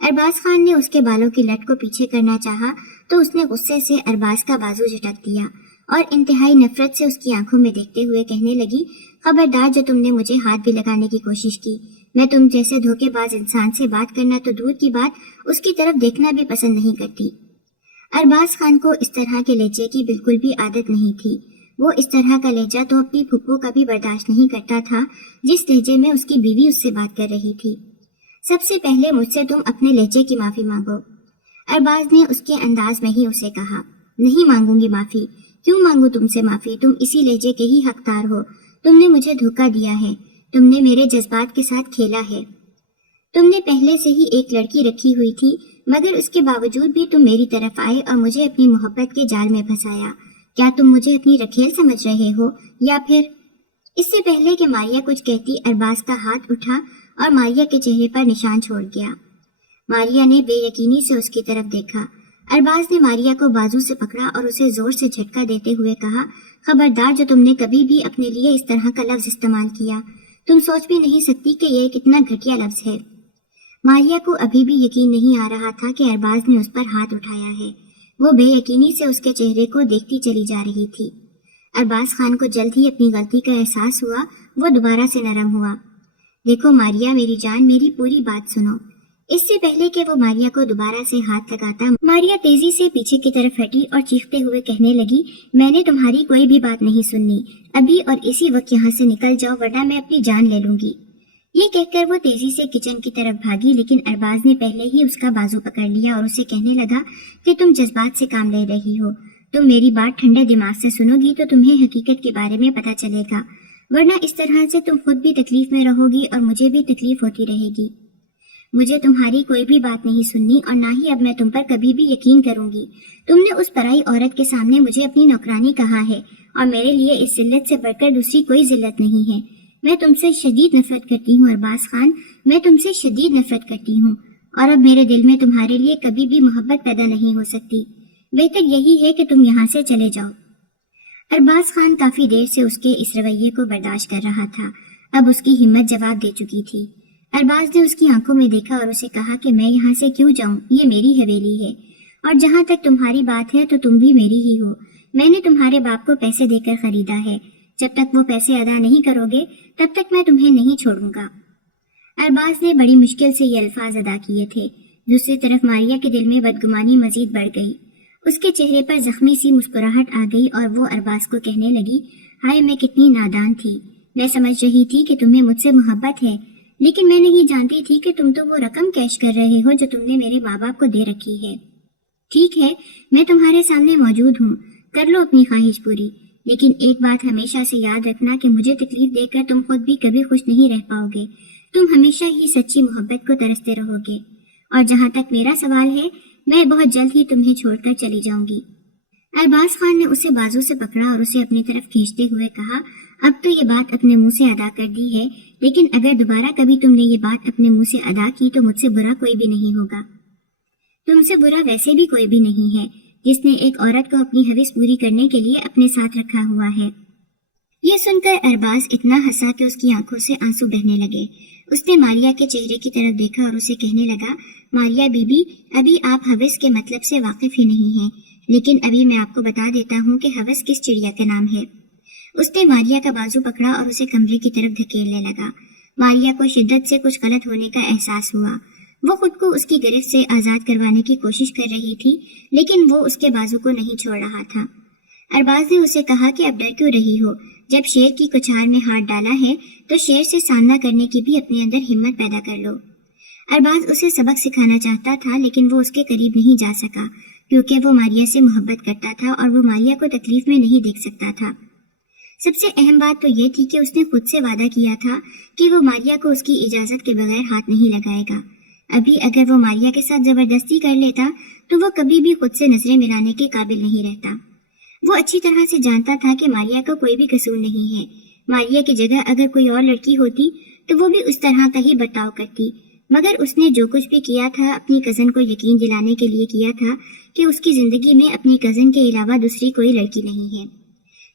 ارباز خان نے اس کے بالوں کی لٹ کو پیچھے کرنا چاہا تو اس نے غصے سے ارباز کا بازو جھٹک دیا اور انتہائی نفرت سے اس کی آنکھوں میں دیکھتے ہوئے کہنے لگی، خبردار، جو تم نے مجھے ہاتھ بھی لگانے کی کوشش کی۔ میں تم جیسے دھوکے باز انسان سے بات کرنا تو دور کی بات، اس کی طرف دیکھنا بھی پسند نہیں کرتی۔ ارباز خان کو اس طرح کے لہجے کی بالکل بھی عادت نہیں تھی۔ وہ اس طرح کا لہجہ تو اپنی پھپھو کا بھی برداشت نہیں کرتا تھا جس لہجے میں اس کی بیوی اس سے بات کر رہی تھی۔ سب سے پہلے مجھ سے تم اپنے لہجے کی معافی مانگو، ارباز نے اس کے انداز میں ہی اسے کہا۔ نہیں مانگوں گی معافی۔ کیوں مانگوں تم سے معافی؟ تم اسی لہجے کے ہی حقدار ہو۔ تم نے مجھے دھوکہ دیا ہے، تم نے میرے جذبات کے ساتھ کھیلا ہے۔ تم نے پہلے سے ہی ایک لڑکی رکھی ہوئی تھی، مگر اس کے باوجود بھی تم میری طرف آئے اور مجھے اپنی محبت کے جال میں پھنسایا۔ کیا تم مجھے اپنی رکھیل سمجھ رہے ہو یا پھر؟ اس سے پہلے کہ ماریا کچھ کہتی، ارباز کا ہاتھ اٹھا اور ماریا کے چہرے پر نشان چھوڑ گیا۔ ماریا نے بے یقینی سے اس کی طرف دیکھا۔ ارباز نے ماریا کو بازو سے پکڑا اور اسے زور سے جھٹکا دیتے ہوئے کہا، خبردار، جو تم نے کبھی بھی اپنے لیے اس طرح کا لفظ استعمال کیا، تم سوچ بھی نہیں سکتی کہ یہ کتنا گھٹیا لفظ ہے۔ ماریا کو ابھی بھی یقین نہیں آ رہا تھا کہ ارباز نے اس پر ہاتھ اٹھایا ہے۔ وہ بے یقینی سے اس کے چہرے کو دیکھتی چلی جا رہی تھی۔ ارباز خان کو جلد ہی اپنی غلطی کا احساس ہوا۔ وہ دوبارہ سے نرم ہوا۔ دیکھو ماریا میری جان، میری پوری بات سنو۔ اس سے پہلے کہ وہ ماریا کو دوبارہ سے ہاتھ لگاتا، ماریا تیزی سے پیچھے کی طرف ہٹی اور چیختے ہوئے کہنے لگی، میں نے تمہاری کوئی بھی بات نہیں سننی۔ ابھی اور اسی وقت یہاں سے نکل جاؤ ورنہ میں اپنی جان لے لوں گی۔ یہ کہہ کر وہ تیزی سے کچن کی طرف بھاگی، لیکن ارباز نے پہلے ہی اس کا بازو پکڑ لیا اور اسے کہنے لگا کہ تم جذبات سے کام لے رہی ہو۔ تم میری بات ٹھنڈے دماغ سے سنو گی تو تمہیں حقیقت کے بارے میں پتہ چلے گا، ورنہ اس طرح سے تم خود بھی تکلیف میں رہو گی اور مجھے بھی تکلیف ہوتی رہے گی۔ مجھے تمہاری کوئی بھی بات نہیں سننی اور نہ ہی اب میں تم پر کبھی بھی یقین کروں گی۔ تم نے اس پرائی عورت کے سامنے مجھے اپنی نوکرانی کہا ہے اور میرے لیے اس ذلت سے بڑھ کر دوسری کوئی ذلت نہیں ہے۔ میں تم سے شدید نفرت کرتی ہوں ارباز خان، میں تم سے شدید نفرت کرتی ہوں اور اب میرے دل میں تمہارے لیے کبھی بھی محبت پیدا نہیں ہو سکتی۔ بہتر یہی ہے کہ تم یہاں سے چلے جاؤ۔ ارباز خان کافی دیر سے اس کے اس رویے کو برداشت کر رہا تھا۔ اب اس کی ہمت جواب دے چکی تھی۔ ارباز نے اس کی آنکھوں میں دیکھا اور اسے کہا کہ میں یہاں سے کیوں جاؤں، یہ میری حویلی ہے اور جہاں تک تمہاری بات ہے تو تم بھی میری ہی ہو۔ میں نے تمہارے باپ کو پیسے دے کر خریدا ہے، جب تک وہ پیسے ادا نہیں کرو گے تب تک میں تمہیں نہیں چھوڑوں گا۔ ارباز نے بڑی مشکل سے یہ الفاظ ادا کیے تھے۔ دوسری طرف ماریا کے دل میں بدگمانی مزید بڑھ گئی۔ اس کے چہرے پر زخمی سی مسکراہٹ آ گئی اور وہ ارباز کو کہنے لگی، ہائے میں کتنی نادان تھی، میں سمجھ رہی تھی کہ تمہیں مجھ سے محبت ہے، لیکن میں نہیں جانتی تھی کہ تم تو وہ رقم کیش کر رہے ہو جو تم نے میرے ماں باپ کو دے رکھی ہے۔ ٹھیک ہے، میں تمہارے سامنے موجود ہوں، کر لو اپنی خواہش پوری، لیکن ایک بات ہمیشہ سے یاد رکھنا کہ مجھے تکلیف دے کر تم خود بھی کبھی خوش نہیں رہ پاؤ گے۔ تم ہمیشہ ہی سچی محبت کو ترستے رہو گے، اور جہاں تک میرا سوال ہے، میں بہت جلد ہی تمہیں چھوڑ کر چلی جاؤں گی۔ ارباز خان نے اسے بازو سے پکڑا اور اسے اپنی طرف کھینچتے ہوئے کہا، اب تو یہ بات اپنے منہ سے ادا کر دی ہے، لیکن اگر دوبارہ کبھی تم نے یہ بات اپنے منہ سے ادا کی تو مجھ سے برا کوئی بھی نہیں ہوگا۔ تم سے برا ویسے بھی کوئی بھی نہیں ہے جس نے ایک عورت کو اپنی ہوس پوری کرنے کے لیے اپنے ساتھ رکھا ہوا ہے۔ یہ سن کر ارباز اتنا ہنسا کہ اس کی آنکھوں سے آنسو بہنے لگے۔ اس نے ماریا کے چہرے کی طرف دیکھا اور اسے کہنے لگا، ماریا بی بی، ابھی آپ ہوس کے مطلب سے واقف ہی نہیں ہیں، لیکن ابھی میں آپ کو بتا دیتا ہوں کہ ہوس کس چڑیا کا نام ہے۔ اس نے ماریا کا بازو پکڑا اور اسے کمرے کی طرف دھکیلنے لگا۔ ماریا کو شدت سے کچھ غلط ہونے کا احساس ہوا۔ وہ خود کو اس کی گرفت سے آزاد کروانے کی کوشش کر رہی تھی، لیکن وہ اس کے بازو کو نہیں چھوڑ رہا تھا۔ ارباز نے اسے کہا کہ اب ڈر کیوں رہی ہو؟ جب شیر کی کچھار میں ہاتھ ڈالا ہے تو شیر سے سامنا کرنے کی بھی اپنے اندر ہمت پیدا کر لو۔ ارباز اسے سبق سکھانا چاہتا تھا، لیکن وہ اس کے قریب نہیں جا سکا کیونکہ وہ ماریا سے محبت کرتا تھا اور وہ ماریا کو تکلیف میں نہیں دیکھ سکتا تھا۔ سب سے اہم بات تو یہ تھی کہ اس نے خود سے وعدہ کیا تھا کہ وہ ماریا کو اس کی اجازت کے بغیر ہاتھ نہیں لگائے گا۔ ابھی اگر وہ ماریا کے ساتھ زبردستی کر لیتا تو وہ کبھی بھی خود سے نظریں ملانے کے قابل نہیں رہتا۔ وہ اچھی طرح سے جانتا تھا کہ ماریا کا کوئی بھی قصور نہیں ہے۔ ماریا کی جگہ اگر کوئی اور لڑکی ہوتی تو وہ بھی اس طرح کا ہی برتاؤ کرتی، مگر اس نے جو کچھ بھی کیا تھا اپنی کزن کو یقین دلانے کے لیے کیا تھا کہ اس کی زندگی میں اپنی کزن کے علاوہ دوسری کوئی لڑکی نہیں ہے۔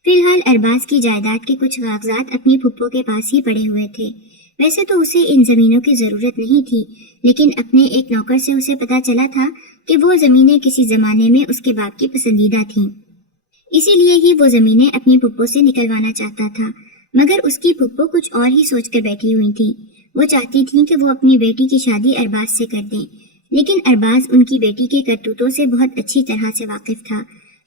فی الحال ارباز کی جائیداد کے کچھ کاغذات اپنی پھپھو کے پاس ہی پڑے ہوئے تھے۔ ویسے تو اسے ان زمینوں کی ضرورت نہیں تھی، لیکن اپنے ایک نوکر سے اسے پتا چلا تھا کہ وہ زمینیں کسی زمانے میں اس کے باپ کی پسندیدہ تھیں، اسی لیے ہی وہ زمینیں اپنی پھپھو سے نکلوانا چاہتا تھا۔ مگر اس کی پھپھو کچھ اور ہی سوچ کر بیٹھی ہوئی تھی۔ وہ چاہتی تھیں کہ وہ اپنی بیٹی کی شادی ارباز سے کر دیں، لیکن ارباز ان کی بیٹی کے کرتوتوں سے بہت اچھی طرح سے واقف تھا۔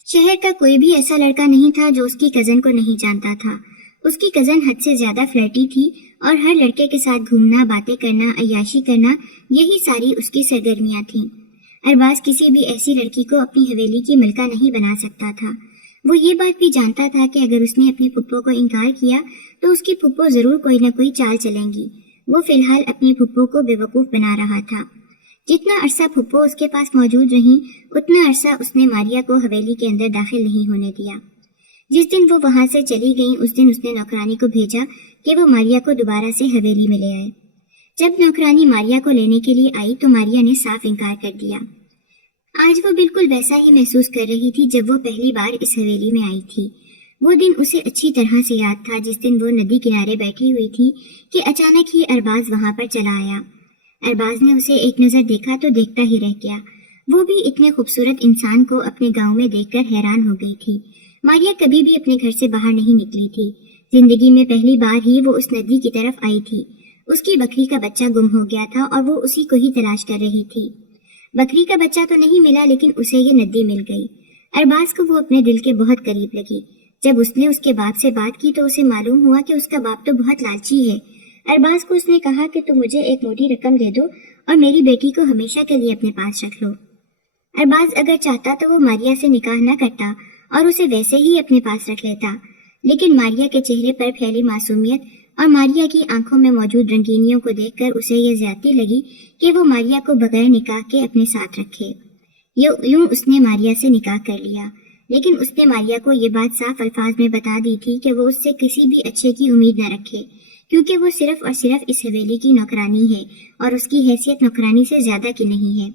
شہر کا کوئی بھی ایسا لڑکا نہیں تھا جو اس کی کزن کو نہیں جانتا تھا۔ اس کی کزن حد سے زیادہ فلرٹی تھی اور ہر لڑکے کے ساتھ گھومنا، باتیں کرنا، عیاشی کرنا، یہی ساری اس کی سرگرمیاں تھیں۔ ارباز کسی بھی ایسی لڑکی کو اپنی حویلی کی ملکہ نہیں بنا سکتا تھا۔ وہ یہ بات بھی جانتا تھا کہ اگر اس نے اپنی پھپھو کو انکار کیا تو اس کی پھپھو ضرور کوئی نہ کوئی چال چلیں گی۔ وہ فی الحال اپنی پھپھو کو بے وقوف بنا رہا تھا۔ جتنا عرصہ پھپھو اس کے پاس موجود رہیں، اتنا عرصہ اس نے ماریا کو حویلی کے اندر داخل نہیں ہونے دیا۔ جس دن وہ وہاں سے چلی گئیں، اس دن اس نے نوکرانی کو بھیجا کہ وہ ماریا کو دوبارہ سے حویلی میں لے آئے۔ جب نوکرانی ماریا کو لینے کے لیے آئی تو ماریا نے صاف انکار کر دیا۔ آج وہ بالکل ویسا ہی محسوس کر رہی تھی جب وہ پہلی بار اس حویلی میں آئی تھی۔ وہ دن اسے اچھی طرح سے یاد تھا جس دن وہ ندی کنارے بیٹھی ہوئی تھی کہ اچانک ہی ارباز وہاں پر چلا آیا۔ ارباز نے اسے ایک نظر دیکھا تو دیکھتا ہی رہ گیا۔ وہ بھی اتنے خوبصورت انسان کو اپنے گاؤں میں دیکھ کر حیران ہو گئی تھی۔ ماریا کبھی بھی اپنے گھر سے باہر نہیں نکلی تھی۔ زندگی میں پہلی بار ہی وہ اس ندی کی طرف آئی تھی۔ اس کی بکری کا بچہ گم ہو گیا تھا اور وہ اسی کو ہی تلاش کر رہی تھی۔ بکری کا بچہ تو نہیں ملا، لیکن اسے یہ ندی مل گئی۔ ارباز کو وہ اپنے دل کے بہت قریب لگی۔ جب اس نے اس کے باپ سے بات کی تو اسے معلوم ہوا کہ اس کا باپ تو بہت لالچی ہے۔ ارباز کو اس نے کہا کہ تم مجھے ایک موٹی رقم دے دو اور میری بیٹی کو ہمیشہ کے لیے اپنے پاس رکھ لو۔ ارباز اگر چاہتا تو وہ ماریا سے نکاح نہ کرتا اور اسے ویسے ہی اپنے پاس رکھ لیتا، لیکن ماریا کے چہرے پر پھیلی معصومیت اور ماریا کی آنکھوں میں موجود رنگینیوں کو دیکھ کر اسے یہ زیادتی لگی کہ وہ ماریا کو بغیر نکاح کے اپنے ساتھ رکھے۔ یوں اس نے ماریا سے نکاح کر لیا، لیکن اس نے ماریا کو یہ بات صاف الفاظ میں بتا دی تھی کہ وہ اس سے کسی بھی اچھے کی امید نہ رکھے، کیونکہ وہ صرف اور صرف اس حویلی کی نوکرانی ہے اور اس کی حیثیت نوکرانی سے زیادہ کی نہیں ہے۔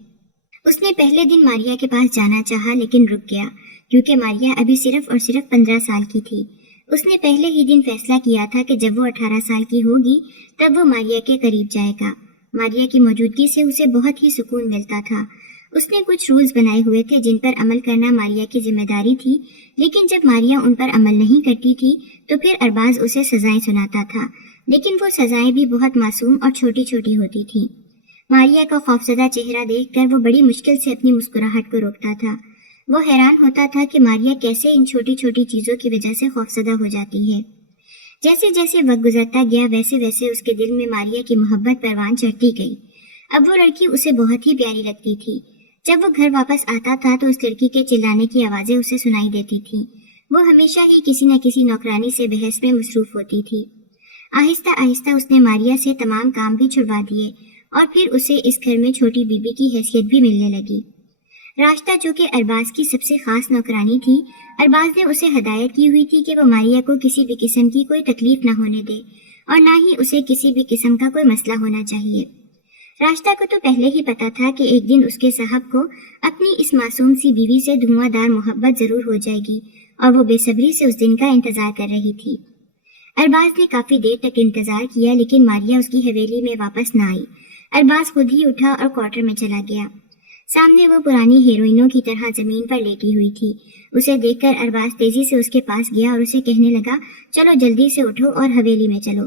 اس نے پہلے دن ماریا کے پاس جانا چاہا لیکن رک گیا، کیونکہ ماریا ابھی صرف اور صرف 15 سال کی تھی۔ اس نے پہلے ہی دن فیصلہ کیا تھا کہ جب وہ 18 سال کی ہوگی تب وہ ماریا کے قریب جائے گا۔ ماریا کی موجودگی سے اسے بہت ہی سکون ملتا تھا۔ اس نے کچھ رولز بنائے ہوئے تھے جن پر عمل کرنا ماریا کی ذمہ داری تھی، لیکن جب ماریا ان پر عمل نہیں کرتی تھی تو پھر ارباز اسے سزائیں سناتا تھا، لیکن وہ سزائیں بھی بہت معصوم اور چھوٹی چھوٹی ہوتی تھیں۔ ماریا کا خوفزدہ چہرہ دیکھ کر وہ بڑی مشکل سے اپنی مسکراہٹ کو روکتا تھا۔ وہ حیران ہوتا تھا کہ ماریا کیسے ان چھوٹی چھوٹی چیزوں کی وجہ سے خوفزدہ ہو جاتی ہے۔ جیسے جیسے وقت گزرتا گیا ویسے ویسے اس کے دل میں ماریا کی محبت پروان چڑھتی گئی۔ اب وہ لڑکی اسے بہت ہی پیاری لگتی تھی۔ جب وہ گھر واپس آتا تھا تو اس لڑکی کے چلانے کی آوازیں اسے سنائی دیتی تھیں۔ وہ ہمیشہ ہی کسی نہ کسی نوکرانی سے بحث میں مصروف ہوتی تھی۔ آہستہ آہستہ اس نے ماریا سے تمام کام بھی چھڑوا دیے اور پھر اسے اس گھر میں چھوٹی بیوی کی حیثیت بھی ملنے لگی۔ راشدہ جو کہ ارباز کی سب سے خاص نوکرانی تھی، ارباز نے اسے ہدایت کی ہوئی تھی کہ وہ ماریا کو کسی بھی قسم کی کوئی تکلیف نہ ہونے دے اور نہ ہی اسے کسی بھی قسم کا کوئی مسئلہ ہونا چاہیے۔ راشدہ کو تو پہلے ہی پتا تھا کہ ایک دن اس کے صاحب کو اپنی اس معصوم سی بیوی سے دھواں دار محبت ضرور ہو جائے گی اور وہ بے صبری سے اس دن کا انتظار کر رہی تھی۔ ارباز نے کافی دیر تک انتظار کیا لیکن ماریا اس کی حویلی میں واپس نہ آئی۔ ارباز خود ہی اٹھا اور کوارٹر میں چلا گیا۔ سامنے وہ پرانی ہیروئنوں کی طرح زمین پر لیٹی ہوئی تھی۔ اسے دیکھ کر ارباز تیزی سے اس کے پاس گیا اور اسے کہنے لگا، چلو جلدی سے اٹھو اور حویلی میں چلو۔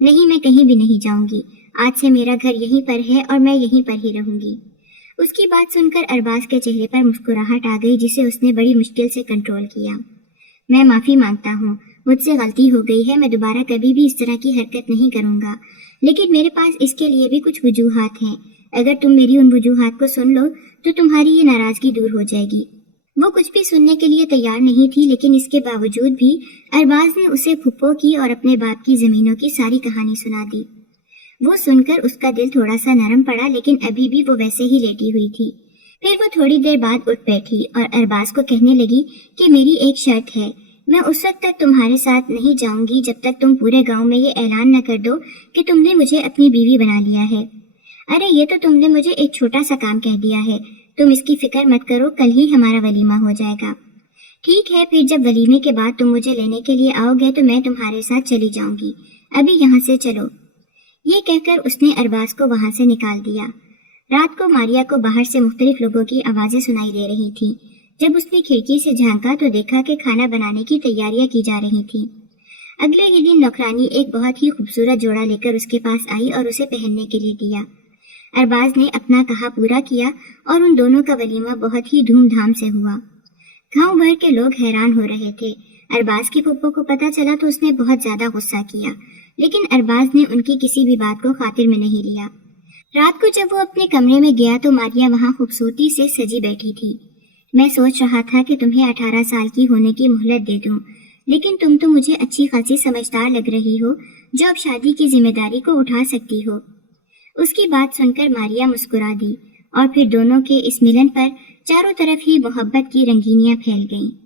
نہیں، میں کہیں بھی نہیں جاؤں گی، آج سے میرا گھر یہیں پر ہے اور میں یہیں پر ہی رہوں گی۔ اس کی بات سن کر ارباز کے چہرے پر مسکراہٹ آ گئی جسے اس نے بڑی مشکل سے کنٹرول کیا۔ میں معافی مانگتا ہوں، مجھ سے غلطی ہو گئی ہے، میں دوبارہ کبھی بھی اس طرح کی حرکت نہیں کروں گا، لیکن میرے پاس اس کے لیے بھی کچھ وجوہات ہیں۔ اگر تم میری ان وجوہات کو سن لو تو تمہاری یہ ناراضگی دور ہو جائے گی۔ وہ کچھ بھی سننے کے لیے تیار نہیں تھی، لیکن اس کے باوجود بھی ارباز نے اسے پھپھو کی اور اپنے باپ کی زمینوں کی ساری کہانی سنا دی۔ وہ سن کر اس کا دل تھوڑا سا نرم پڑا، لیکن ابھی بھی وہ ویسے ہی لیٹی ہوئی تھی۔ پھر وہ تھوڑی دیر بعد اٹھ بیٹھی اور ارباز کو کہنے لگی کہ میری ایک شرط ہے، میں اس وقت تک تمہارے ساتھ نہیں جاؤں گی جب تک تم پورے گاؤں میں یہ اعلان نہ کر دو کہ تم نے مجھے اپنی بیوی بنا لیا ہے۔ ارے یہ تو تم نے مجھے ایک چھوٹا سا کام کہہ دیا ہے، تم اس کی فکر مت کرو، کل ہی ہمارا ولیمہ ہو جائے گا۔ ٹھیک ہے، پھر جب ولیمے کے بعد تم مجھے لینے کے لیے آؤ گے تو میں تمہارے ساتھ چلی جاؤں گی، ابھی یہاں سے چلو۔ یہ کہہ کر اس نے ارباز کو وہاں سے نکال دیا۔ رات کو ماریا کو باہر سے مختلف لوگوں کی آوازیں سنائی دے رہی تھیں۔ جب اس نے کھڑکی سے جھانکا تو دیکھا کہ کھانا بنانے کی تیاریاں کی جا رہی تھیں۔ اگلے ہی دن نوکرانی ایک بہت ہی خوبصورت جوڑا لے کر اس کے پاس آئی اور اسے پہننے کے لیے دیا۔ ارباز نے اپنا کہا پورا کیا اور ان دونوں کا ولیمہ بہت ہی دھوم دھام سے ہوا۔ گاؤں بھر کے لوگ حیران ہو رہے تھے۔ ارباز کی پھپھو کو پتہ چلا تو اس نے بہت زیادہ غصہ کیا، لیکن ارباز نے ان کی کسی بھی بات کو خاطر میں نہیں لیا۔ رات کو جب وہ اپنے کمرے میں گیا تو ماریا وہاں خوبصورتی سے سجی بیٹھی تھی۔ میں سوچ رہا تھا کہ تمہیں 18 سال کی ہونے کی مہلت دے دوں، لیکن تم تو مجھے اچھی خاصی سمجھدار لگ رہی ہو جو اب شادی کی ذمہ داری کو اٹھا سکتی ہو۔ اس کی بات سن کر ماریا مسکرا دی اور پھر دونوں کے اس ملن پر چاروں طرف ہی محبت کی رنگینیاں پھیل گئیں۔